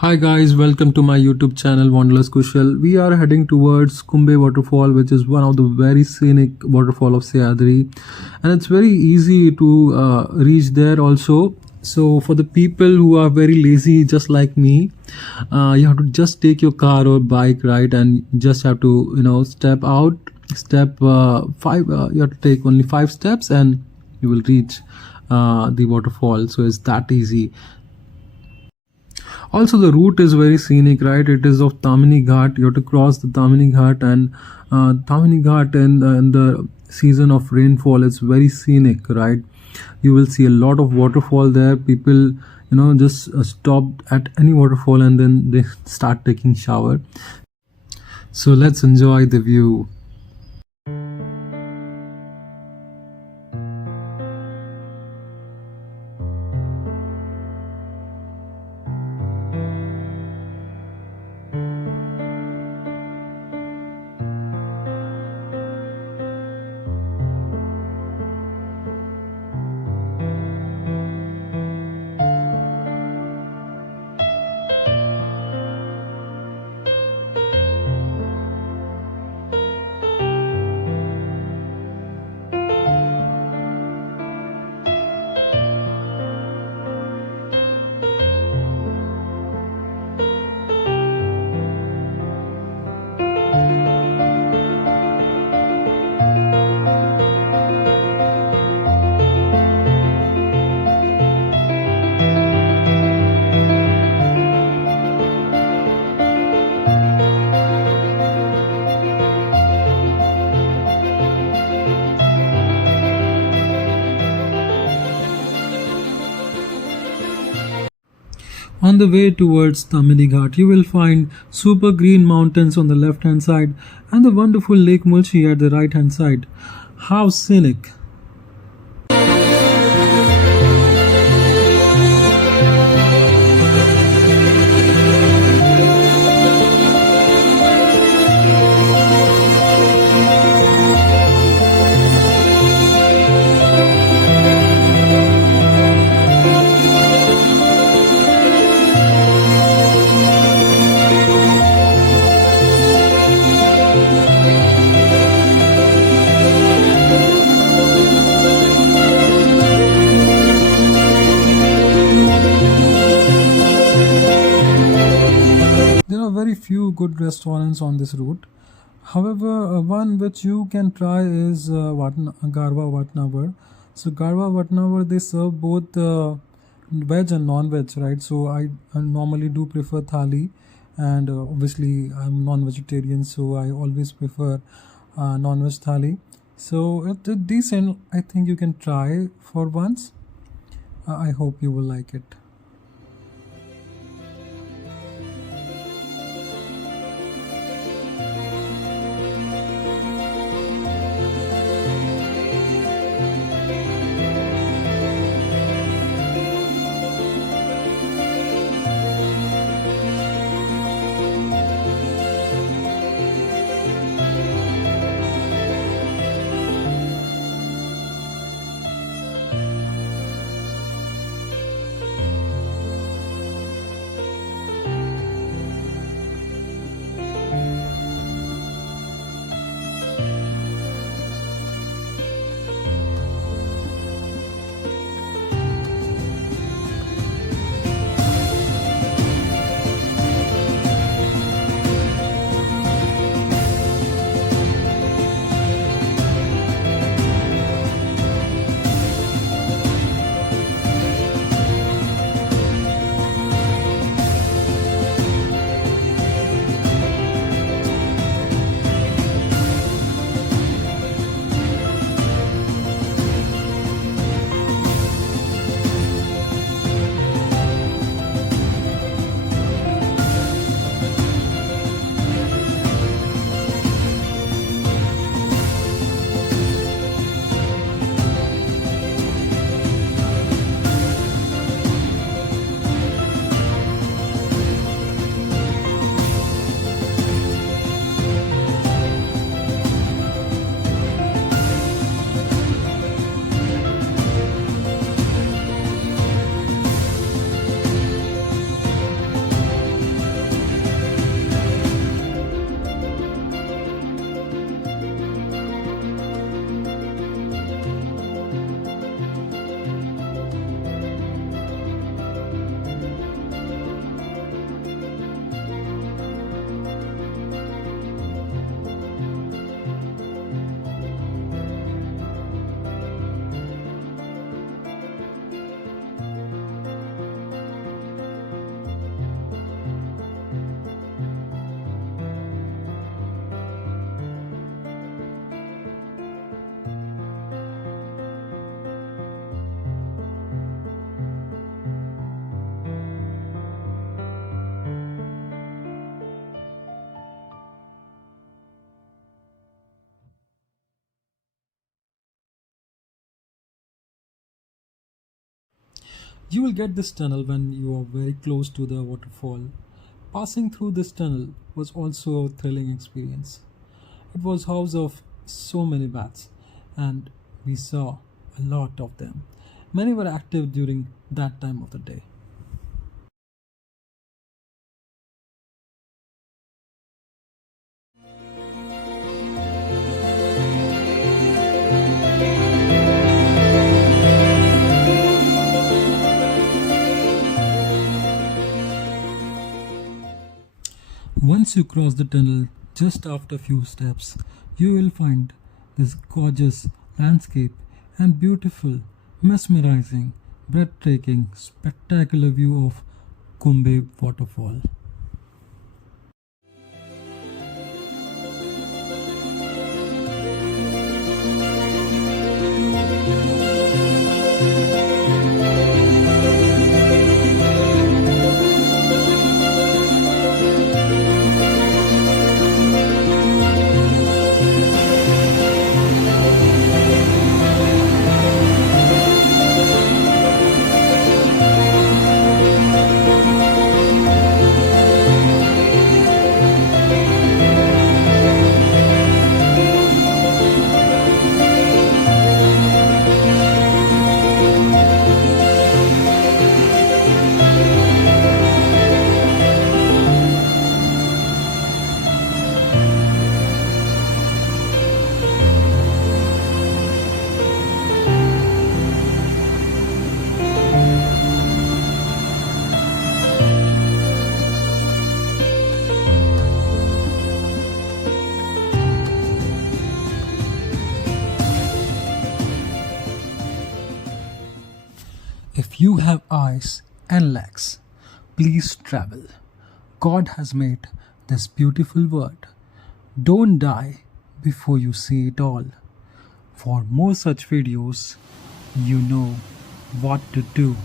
Hi guys, welcome to my YouTube channel Wanderlust Kushal. We are heading towards Kumbhe Waterfall, which is one of the very scenic waterfall of Sayadri, and it's very easy to reach there also. So for the people who are very lazy, just like me, you have to just take your car or bike, right, and just have to step out, step five. You have to take only 5 steps, and you will reach the waterfall. So it's that easy. Also, the route is very scenic, right? It is of Tamhini Ghat. You have to cross the Tamhini Ghat, and Tamhini Ghat in the season of rainfall, it's very scenic, right? You will see a lot of waterfall there. People, just stop at any waterfall and then they start taking shower. So let's enjoy the view. On the way towards Tamhini Ghat, you will find super green mountains on the left hand side and the wonderful Lake Mulchi at the right hand side. How scenic! There are very few good restaurants on this route. However, one which you can try is Garwa Vatnavar. So Garwa Vatnavar, they serve both veg and non-veg, right? So I normally do prefer thali, and obviously I'm non-vegetarian, so I always prefer non-veg thali. So it's decent. I think you can try for once. I hope you will like it. You will get this tunnel when you are very close to the waterfall. Passing through this tunnel was also a thrilling experience. It was house of so many bats, and we saw a lot of them. Many were active during that time of the day. Once you cross the tunnel, just after a few steps, you will find this gorgeous landscape and beautiful, mesmerizing, breathtaking, spectacular view of Kumbhe Waterfall. If you have eyes and legs, please travel. God has made this beautiful world. Don't die before you see it all. For more such videos, you know what to do.